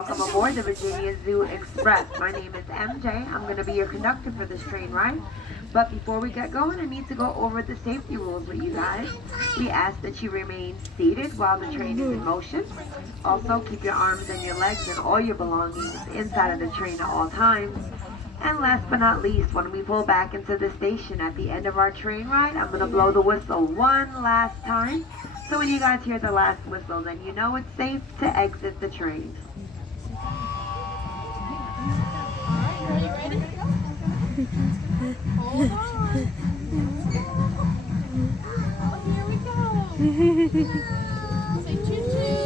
Welcome aboard the Virginia Zoo Express. My name is MJ. I'm going to be your conductor for this train ride. But before we get going, I need to go over the safety rules with you guys. We ask that you remain seated while the train is in motion. Also, keep your arms and your legs and all your belongings inside of the train at all times. And last but not least, when we pull back into the station at the end of our train ride, I'm going to blow the whistle one last time. So when you guys hear the last whistle, then you know it's safe to exit the train. Are you ready? Hold on. Oh, here we go. Say choo-choo.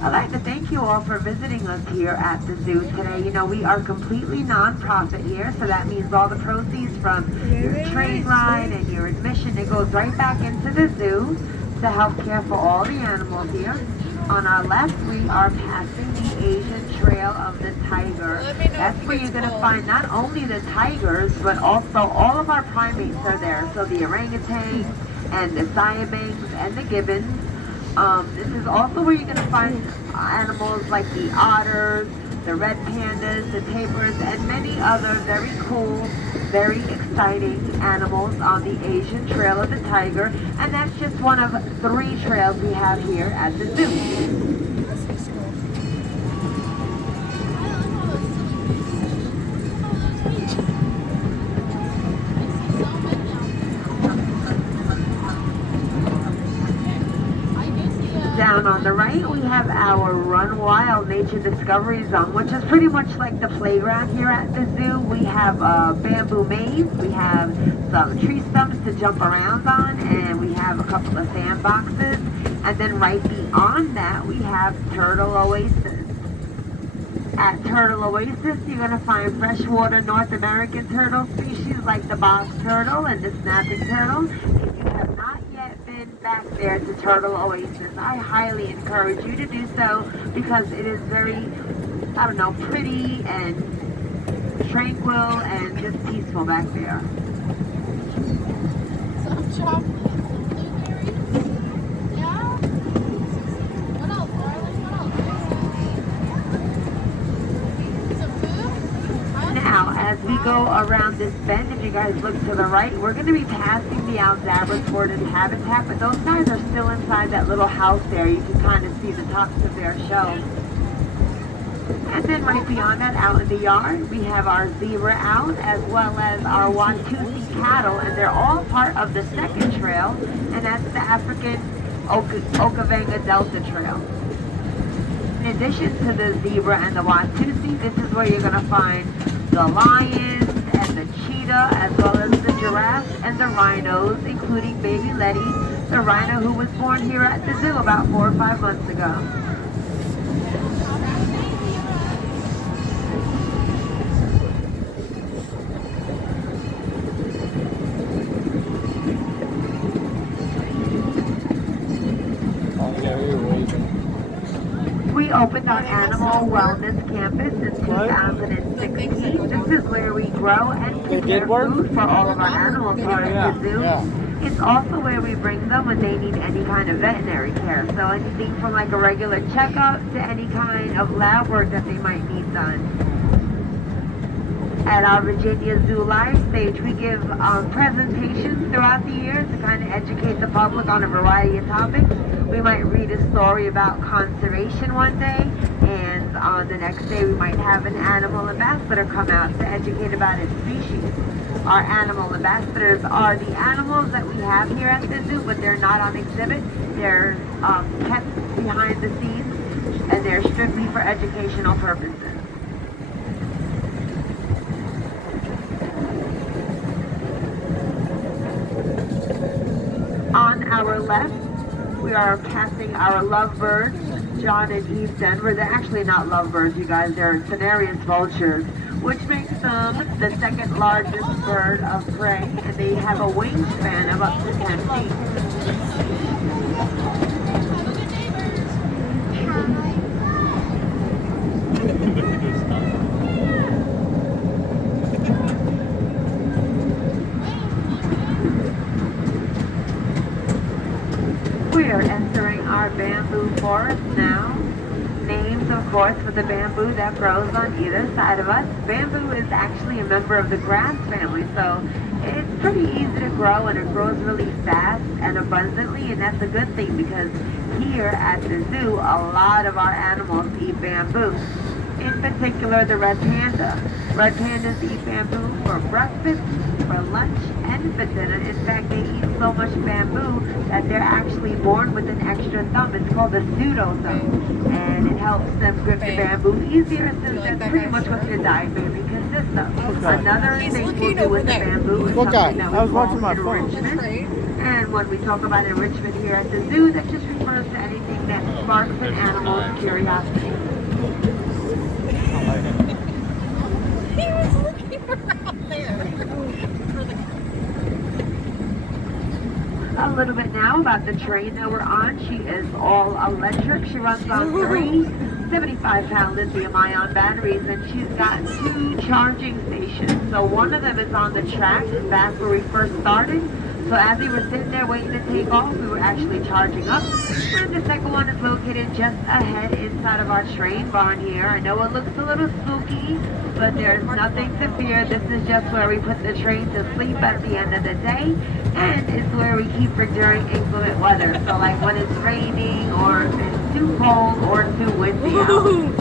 I'd like to thank you all for visiting us here at the zoo today. You know, we are completely non-profit here, so that means all the proceeds from your train ride and your admission, it goes right back into the zoo to help care for all the animals here. On our left, we are passing the Asian Trail of the Tiger. That's where you're going to find not only the tigers, but also all of our primates are there. So the orangutans and the siamangs and the gibbons. This is also where you're going to find animals like the otters, the red pandas, the tapirs, and many other very cool, very exciting animals on the Asian Trail of the Tiger. And that's just one of 3 trails we have here at the zoo. Down on the right, we have our Run Wild Nature Discovery Zone, which is pretty much like the playground here at the zoo. We have a bamboo maze, we have some tree stumps to jump around on, and we have a couple of sandboxes. And then right beyond that, we have Turtle Oasis. At Turtle Oasis, you're going to find freshwater North American turtle species like the box turtle and the snapping turtle. If you have not yet been back there to Turtle Oasis, I highly encourage you to do so because it is very, I don't know, pretty and tranquil and just peaceful back there. Some chocolate, some blueberries. Yeah? What else, darling? What else? Some food? Now, as we go around this bend, if you guys look to the right, we're going to be passing the Alzabra tortoise habitat, but those guys are still inside that little house there. You can kind of see the tops of their shells. And then right beyond that, out in the yard, we have our zebra out, as well as our Watusi cattle, and they're all part of the second trail, and that's the African Okavango Delta Trail. In addition to the zebra and the Watusi, this is where you're going to find the lions and the cheetah, as well as the giraffes and the rhinos, including baby Letty, the rhino who was born here at the zoo about 4 or 5 months ago. We opened our Animal Wellness Campus in 2016. This is where we grow and prepare food for all of our animals here at the zoo. It's also where we bring them when they need any kind of veterinary care. So anything from like a regular checkup to any kind of lab work that they might need done. At our Virginia Zoo Live stage, we give presentations throughout the year to kind of educate the public on a variety of topics. We might read a story about conservation one day, and on the next day we might have an animal ambassador come out to educate about its species. Our animal ambassadors are the animals that we have here at the zoo, but they're not on exhibit. They're kept behind the scenes, and they're strictly for educational purposes. On our left, we are passing our lovebirds, John and Eve Denver. They're actually not lovebirds, you guys. They're Cenarius vultures, which makes them the second largest bird of prey, and they have a wingspan of up to 10 feet. We are entering our bamboo forest. forest now. Names, of course, for the bamboo that grows on either side of us. Bamboo is actually a member of the grass family, so it's pretty easy to grow, and it grows really fast and abundantly, and that's a good thing because here at the zoo, a lot of our animals eat bamboo. In particular, the red panda. Red pandas eat bamboo for breakfast, for lunch, and for dinner. In fact, they eat so much bamboo that they're actually born with an extra thumb. It's called a pseudo thumb, and it helps them grip the bamboo easier since that's pretty much what their diet mainly consists of. Another thing we'll do with the bamboo is something that we call enrichment. And when we talk about enrichment here at the zoo, that just refers to anything that sparks an animal's curiosity. He was looking around there. A little bit now about the train that we're on. She is all electric. She runs on three 75-pound lithium-ion batteries, and she's got 2 charging stations. So one of them is on the track back where we first started. So as we were sitting there waiting to take off, we were actually charging up. And the second one is located just ahead inside of our train barn here. I know it looks a little spooky, but there's nothing to fear. This is just where we put the train to sleep at the end of the day, and it's where we keep her during inclement weather. So like when it's raining, or if it's too cold or too windy out.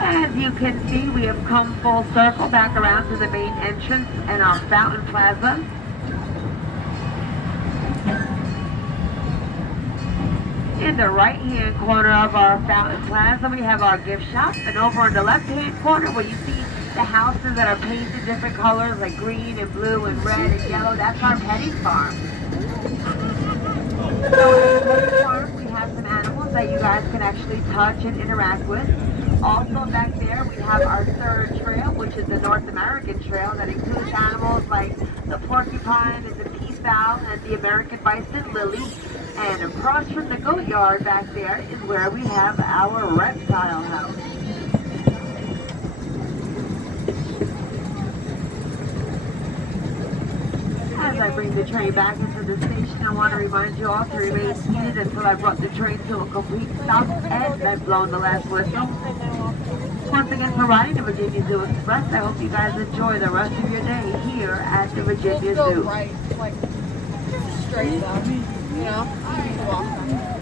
As you can see, we have come full circle back around to the main entrance and our fountain plaza. In the right-hand corner of our fountain plaza, we have our gift shop, and over in the left-hand corner where you see the houses that are painted different colors like green and blue and red and yellow, that's our petting farm. So at the petting farm, we have some animals that you guys can actually touch and interact with. Also back there, we have our third trail, which is the North American Trail, that includes animals like the porcupine and the peafowl and the American bison lily. And across from the goat yard back there is where we have our reptile house. As I bring the train back into the station, I want to remind you all to remain seated until I brought the train to a complete stop and I've blown the last whistle. Once again, for riding the Virginia Zoo Express, I hope you guys enjoy the rest of your day here at the Virginia Zoo. Right, like straight up, you know? You walk on.